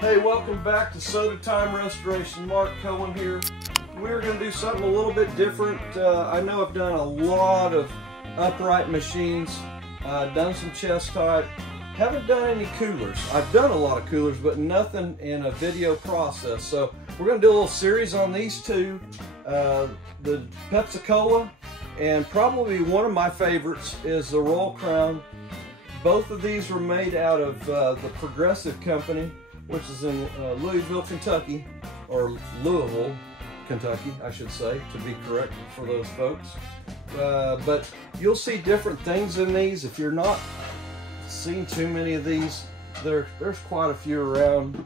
Hey, welcome back to Sodatime Restoration. Mark Cohen here. We're going to do something a little bit different. I know I've done a lot of upright machines, done some chest type, haven't done any coolers. I've done a lot of coolers, but nothing in a video process. So we're going to do a little series on these two, the Pepsi Cola, and probably one of my favorites is the Royal Crown. Both of these were made out of the Progressive Company, which is in Louisville, Kentucky, or Louisville, Kentucky, I should say, to be correct for those folks. But you'll see different things in these. If you're not seeing too many of these, there's quite a few around.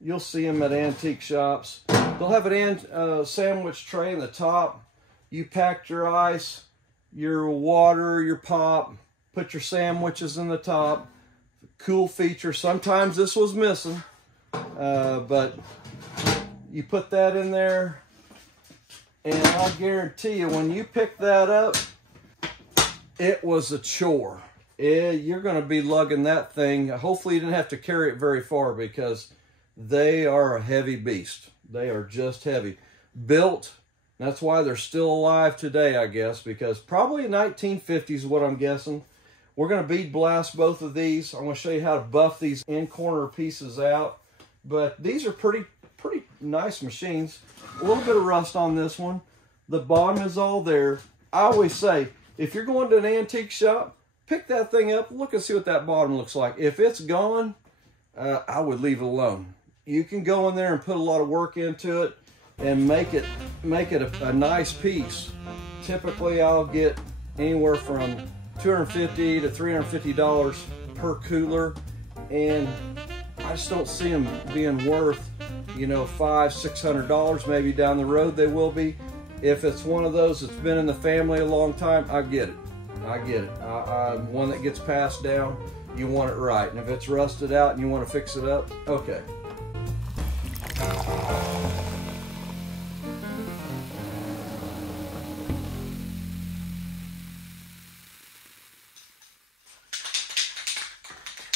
You'll see them at antique shops. They'll have a sandwich tray in the top. You packed your ice, your water, your pop, put your sandwiches in the top. Cool feature. Sometimes this was missing, but you put that in there, and I guarantee you, when you pick that up, it was a chore. You're going to be lugging that thing. Hopefully you didn't have to carry it very far, because they are a heavy beast. They are just heavy. Built, that's why they're still alive today, I guess, because probably 1950s is what I'm guessing. We're going to bead blast both of these. I'm going to show you how to buff these in corner pieces out. But these are pretty nice machines. A little bit of rust on this one. The bottom is all there. I always say, if you're going to an antique shop, pick that thing up, look and see what that bottom looks like. If it's gone, I would leave it alone. You can go in there and put a lot of work into it and make it a nice piece. Typically, I'll get anywhere from $250 to $350 per cooler, and I just don't see them being worth, you know, $500, $600. Maybe down the road they will be. If it's one of those that's been in the family a long time, I get it. I get it. One that gets passed down, you want it right. And if it's rusted out and you want to fix it up, okay.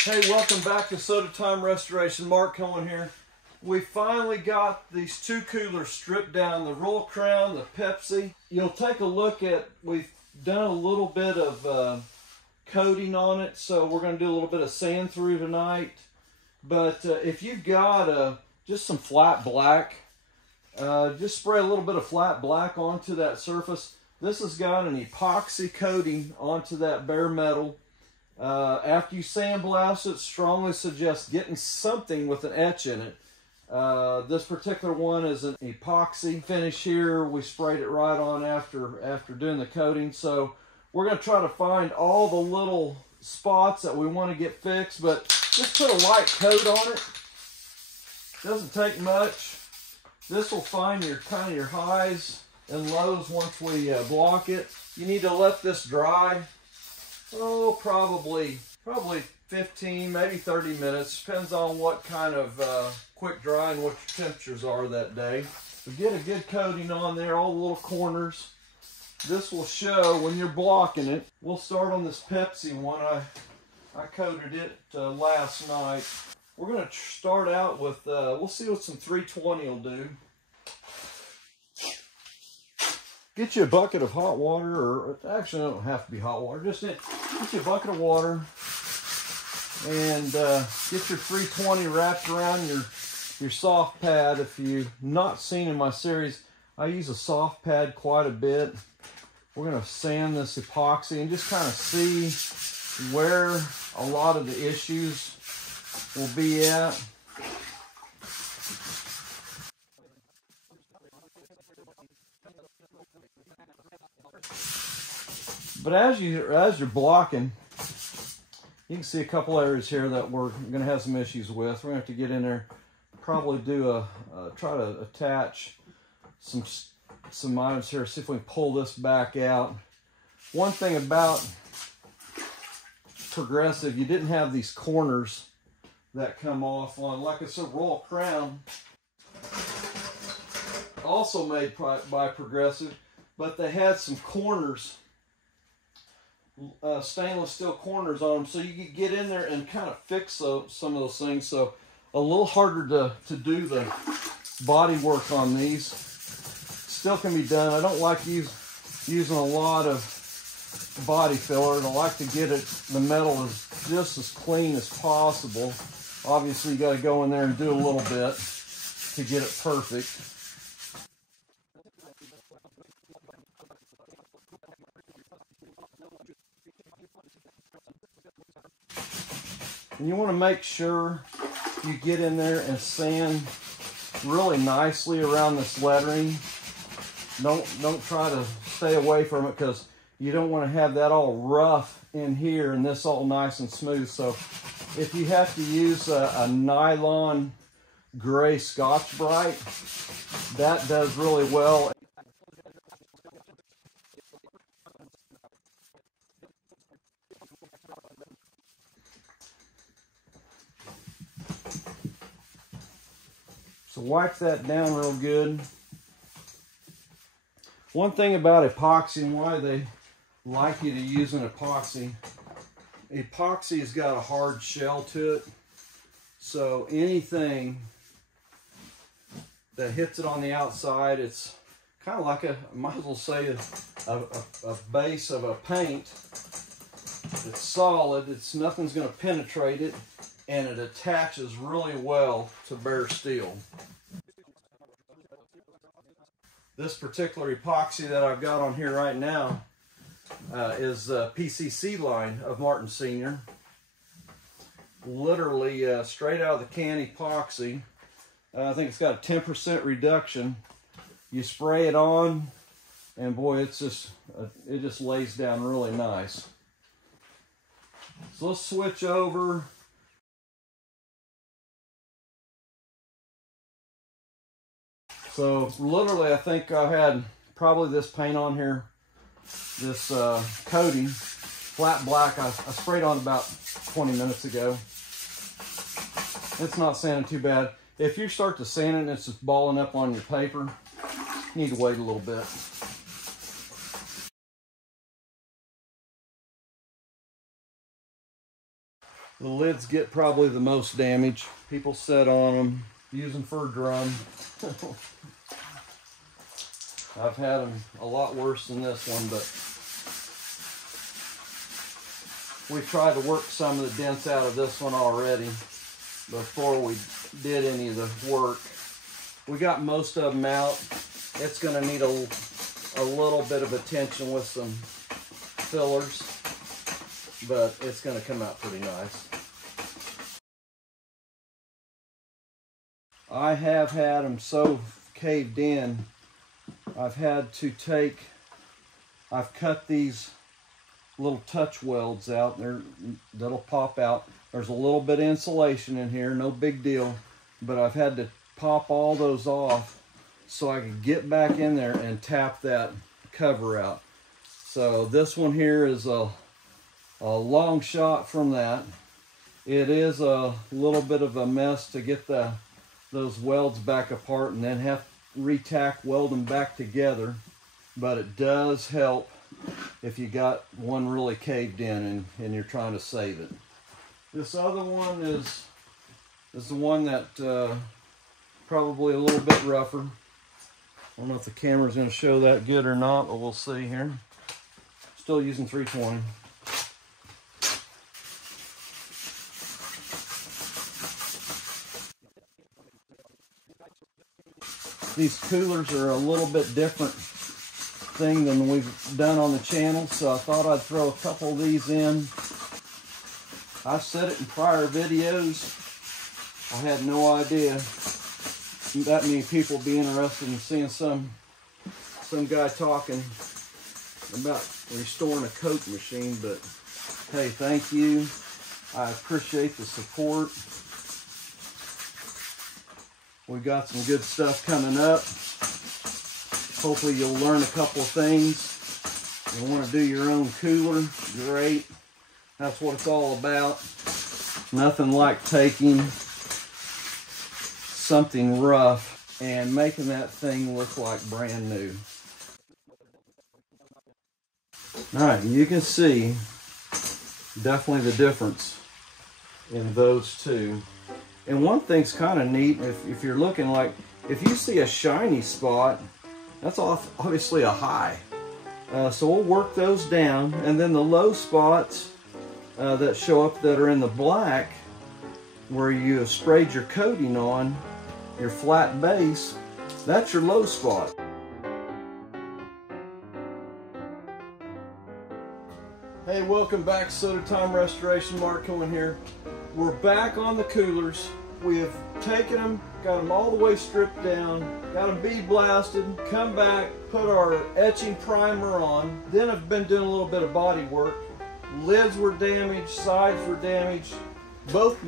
Hey, welcome back to Sodatime Restoration. Mark Cohen here. We finally got these two coolers stripped down, the Royal Crown, the Pepsi. You'll take a look at, we've done a little bit of coating on it, so we're going to do a little bit of sand through tonight. But if you've got just some flat black, just spray a little bit of flat black onto that surface. This has got an epoxy coating onto that bare metal. After you sandblast it, strongly suggest getting something with an etch in it. This particular one is an epoxy finish here. We sprayed it right on after doing the coating. So we're going to try to find all the little spots that we want to get fixed, but just put a light coat on it. Doesn't take much. This will find your kind of your highs and lows once we block it. You need to let this dry. Oh, probably 15, maybe 30 minutes. Depends on what kind of quick dry and what your temperatures are that day. So get a good coating on there, all the little corners. This will show when you're blocking it. We'll start on this Pepsi one. I coated it last night. We're going to start out with, we'll see what some 320 will do. Get you a bucket of hot water, or actually it don't have to be hot water. Just get you a bucket of water and get your 320 wrapped around your soft pad. If you've not seen in my series, I use a soft pad quite a bit. We're going to sand this epoxy and just kind of see where a lot of the issues will be at. But as you're blocking, you can see a couple areas here that we're going to have some issues with. We're going to have to get in there, probably do try to attach some items here. See if we can pull this back out. One thing about Progressive, you didn't have these corners that come off on, like I said, Royal Crown, also made by Progressive, but they had some corners, stainless steel corners on them, so you could get in there and kind of fix some of those things. So a little harder to do the body work on these. Still can be done. I don't like using a lot of body filler. I like to get the metal just as clean as possible. Obviously, you got to go in there and do a little bit to get it perfect. And you want to make sure you get in there and sand really nicely around this lettering. Don't try to stay away from it, because you don't want to have that all rough in here and this all nice and smooth. So if you have to use a nylon gray Scotch-Brite, that does really well. So wipe that down real good. One thing about epoxy and why they like you to use an epoxy has got a hard shell to it. So anything that hits it on the outside, it's kind of like I might as well say a base of a paint. It's solid, nothing's going to penetrate it, and it attaches really well to bare steel. This particular epoxy that I've got on here right now is the PCC line of Martin Sr. Literally straight out of the can epoxy. I think it's got a 10% reduction. You spray it on, and boy, it just lays down really nice. So let's switch over. So literally, I think I had probably this paint on here, this coating, flat black, I sprayed on about 20 minutes ago. It's not sanding too bad. If you start to sand it and it's just balling up on your paper, you need to wait a little bit. The lids get probably the most damage. People set on them, use them for a drum. I've had them a lot worse than this one, but we tried to work some of the dents out of this one already before we did any of the work. We got most of them out. It's going to need a little bit of attention with some fillers, but it's going to come out pretty nice. I have had them so caved in, I've cut these little touch welds out there that'll pop out. There's a little bit of insulation in here, no big deal, but I've had to pop all those off so I could get back in there and tap that cover out. So this one here is a long shot from that. It is a little bit of a mess to get those welds back apart and then have weld them back together, but it does help if you got one really caved in and you're trying to save it. This other one is the one that probably a little bit rougher. I don't know if the camera's going to show that good or not, but we'll see here. Still using 320. These coolers are a little bit different thing than we've done on the channel, so I thought I'd throw a couple of these in. I've said it in prior videos. I had no idea that many people would be interested in seeing some guy talking about restoring a Coke machine, but hey, thank you. I appreciate the support. We got some good stuff coming up. Hopefully you'll learn a couple of things. You want to do your own cooler, great. That's what it's all about. Nothing like taking something rough and making that thing look like brand new. All right, you can see definitely the difference in those two. And one thing's kind of neat, if you're looking, like, if you see a shiny spot, that's obviously a high. So we'll work those down, and then the low spots that show up that are in the black, where you have sprayed your coating on, your flat base, that's your low spot. Hey, welcome back, Sodatime Restoration. Mark Cohen here. We're back on the coolers. We have taken them, got them all the way stripped down, got them bead blasted, come back, put our etching primer on, then have been doing a little bit of body work. Lids were damaged, sides were damaged, both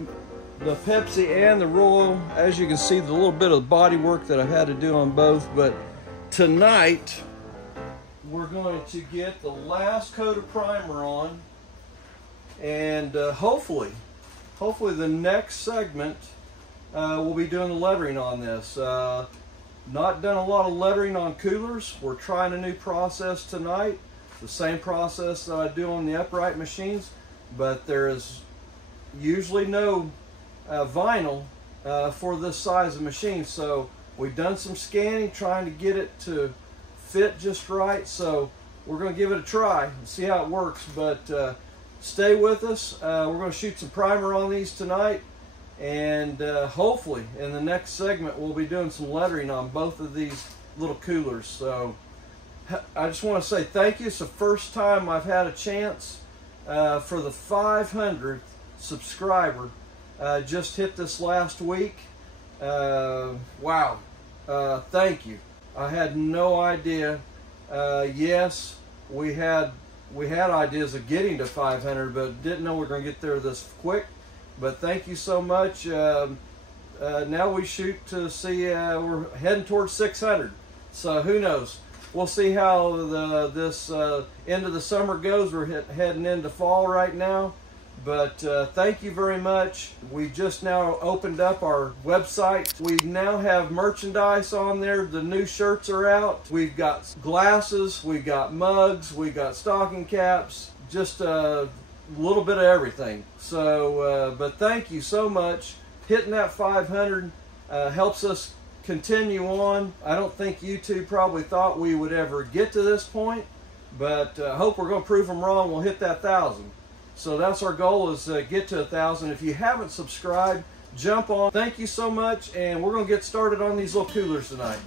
the Pepsi and the Royal. As you can see, the little bit of body work that I've had to do on both. But tonight, we're going to get the last coat of primer on, and hopefully the next segment we'll be doing the lettering on this. Not done a lot of lettering on coolers. We're trying a new process tonight, the same process that I do on the upright machines, but there is usually no vinyl for this size of machine. So we've done some scanning, trying to get it to fit just right. So we're going to give it a try and see how it works. But stay with us. We're going to shoot some primer on these tonight, and hopefully in the next segment we'll be doing some lettering on both of these little coolers. So I just want to say thank you. It's the first time I've had a chance for the 500th subscriber. Just hit this last week. Wow. Thank you. I had no idea. Yes, we had ideas of getting to 500, but didn't know we were going to get there this quick. But thank you so much. Now we shoot to see, we're heading towards 600. So who knows? We'll see how this end of the summer goes. We're heading into fall right now. But thank you very much. We just now opened up our website. We now have merchandise on there. The new shirts are out. We've got glasses, we've got mugs, we've got stocking caps, just a little bit of everything. So, but thank you so much. Hitting that 500 helps us continue on. I don't think YouTube probably thought we would ever get to this point, but I hope we're going to prove them wrong. We'll hit that 1,000. So that's our goal, is get to 1,000. If you haven't subscribed, jump on. Thank you so much, and we're going to get started on these little coolers tonight.